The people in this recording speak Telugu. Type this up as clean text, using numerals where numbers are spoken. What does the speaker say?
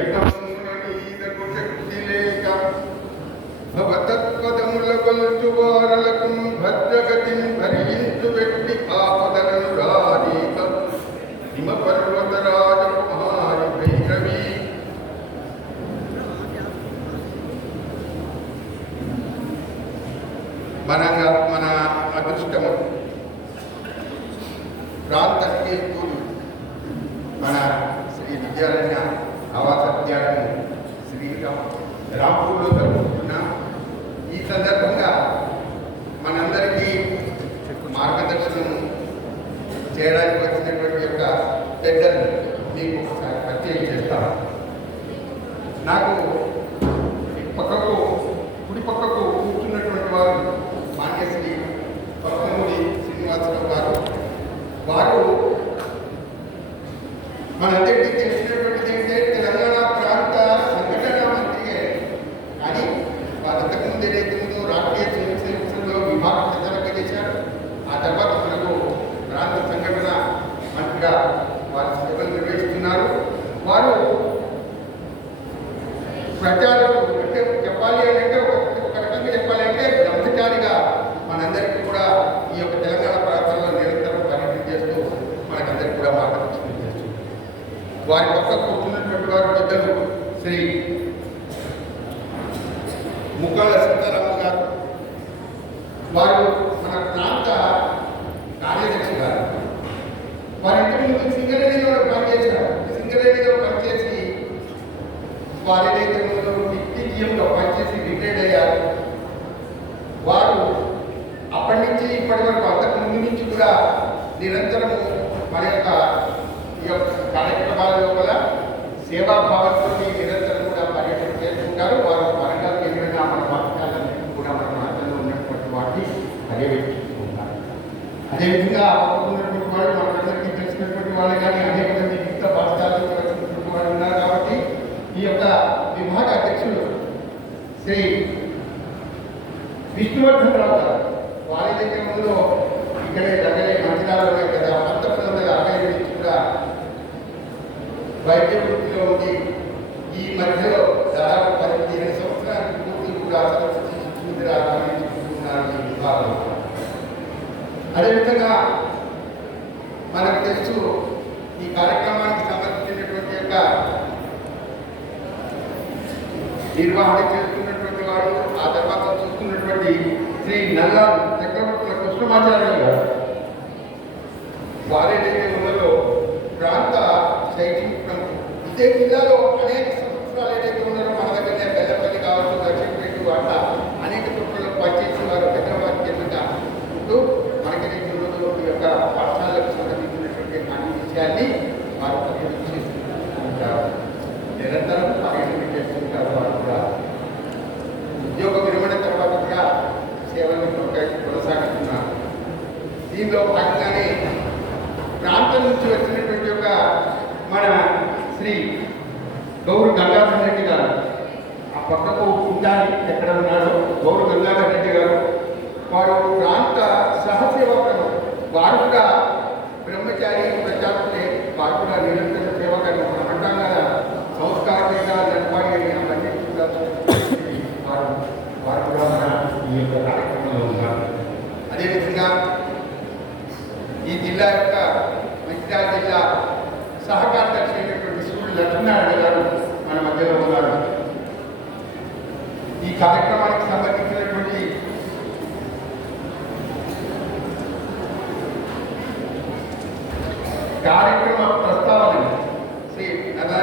ఎకమునీదకు శక్తి లేక భవతత్పదముల గొలుచు వారలకు భద్రగతిని భరించు వ్యక్తి ఆపదలను రారీక హిమ పర్వతరాజ కుమారి భైరవి మన అదృష్టము ప్రాంత స్కూలు మన శ్రీ విద్యారణ్య ఆవాస విద్యాలయం రాంపూర్లో జరుపుకుంటున్నాం. ఈ సందర్భంగా మనందరికీ మార్గదర్శనం చేయడానికి వచ్చినటువంటి యొక్క పెద్దలు మీకు ఒకసారి పరిచయం చేస్తాను. నాకు కుడి పక్కకు కూర్చున్నటువంటి వారు మాన్యశ్రీ పక్కనూరి శ్రీనివాసరావు గారు. వారు మనందరికీ తెలిసినటువంటిది ఏంటంటే తెలంగాణ ప్రాంత సంఘటన మంత్రి. కానీ వారు అంతకుముందు ఏదైతే ముందు రాష్ట్రీయ స్వయం సేవక సంఘంలో విభాగ ప్రచారంగా చేశారు. ఆ తర్వాత మనకు ప్రాంత సంఘటన మంత్రిగా వారి సేవలు నిర్వహిస్తున్నారు. వారు ప్రచారం అంటే చెప్పాలి అంటే ఒక రకంగా చెప్పాలంటే బ్రహ్మచారిగా మనందరికీ కూడా ఈ యొక్క తెలంగాణ ప్రాంతాల్లో నిరంతరం పర్యటన చేస్తూ మనకందరికీ కూడా మార్గదర్శనం చేస్తూ వారి పక్క కూర్చున్నటువంటి వారు పెద్దలు శ్రీ ముక్కాల సీతారామ గారు. వారు మన ప్రాంత కార్యదర్శి గారు. వారి ఇంటి ముందు సింగరేణిలో పనిచేశారు. సింగరేణిలో పనిచేసి వారి నేతృత్వంలో డిప్యూటీఎంలో పనిచేసి రిటైర్డ్ అయ్యారు. వారు అప్పటి నుంచి ఇప్పటి వరకు అంతకు ముందు నుంచి కూడా నిరంతరము మన యొక్క ఈ యొక్క కార్యక్రమాల లోపల సేవాభావంతో నిరంతరం కూడా పర్యటన చేస్తుంటారు. వారు వరంగల్ కేంద్రంగా మన పాఠశాలన్నింటినీ కూడా మన ప్రాంతంలో ఉన్నటువంటి వాటిని పర్యవేక్షిస్తున్నారు. అదేవిధంగా ఉన్నటువంటి వాళ్ళు మనందరికీ తెలిసినటువంటి వాళ్ళు కానీ అనేక మంది మిగతా పాఠశాలలో వచ్చినటువంటి వాళ్ళు ఉన్నారు. కాబట్టి ఈ యొక్క విభాగ అధ్యక్షులు శ్రీ విష్ణువర్ధన్ రావు గారు. వారి దగ్గర ముందు ఇక్కడే దగ్గరే మంచిరాలలో కదా 1960 నుంచి కూడా వైద్య వృత్తిలో ఉంది. ఈ మధ్యలో దాదాపు 15 సంవత్సరాలకు పూర్తి కూడా రాజున్నారు ఈ విభాగంలో. అదేవిధంగా మనకు తెలుసు ఈ కార్యక్రమానికి సంబంధించినటువంటి యొక్క నిర్వహణ చేస్తున్నటువంటి వాడు, ఆ తర్వాత చూస్తున్నటువంటి శ్రీ నల్ల చక్రవర్తుల కృష్ణమాచార్య గారు. వారేదైతే ఉన్నదో ప్రాంత శైక్షణిక ఇదే జిల్లాలో అనేక సంవత్సరాలు ఏదైతే ఉన్నారో మన దగ్గరనే బెల్లపల్లి కావచ్చు, దక్షిణపేట అట్లా అనేక చోట్ల పనిచేసి వారు హైదరాబాద్ కేంద్రంగా ఉంటూ మనకేదైతే ఉన్నదో ఈ యొక్క పాఠశాలకు సంబంధించినటువంటి అన్ని విషయాన్ని వారు పర్యవేక్షిస్తుంటారు. నిరంతరం పర్యటన చేస్తుంటారు. వారు కూడా ఉద్యోగ విరమణ తర్వాత కూడా సేవలను కొనసాగుతున్నారు. దీనిలో భాగంగానే ప్రాంతం నుంచి వచ్చినటువంటి ఒక మన శ్రీ గౌరు గంగాధర్ రెడ్డి గారు, ఆ పక్కకు ఉండాలి ఎక్కడ ఉన్నారో గౌరు గంగాధర్ రెడ్డి గారు, వారు ప్రాంత సహసేవకులు. వారు కూడా బ్రహ్మచారి ప్రజాపతి. వారు కూడా నిరంతర సేవకులు. మనం అంటాం కదా సంస్కారంగా నడపాలి అవన్నీ కూడా వారు కూడా మన ఈ యొక్క కార్యక్రమంలో ఉన్నారు. అదేవిధంగా ఈ జిల్లా యొక్క మంచిర్యాల జిల్లా సహకార్యదర్శి అయినటువంటి సూర్యుడు లక్ష్మీనారాయణ గారు మన మధ్యలో ఉన్నారు. ఈ కార్యక్రమానికి సంబంధించినటువంటి కార్యక్రమ ప్రస్తావన శ్రీ నగర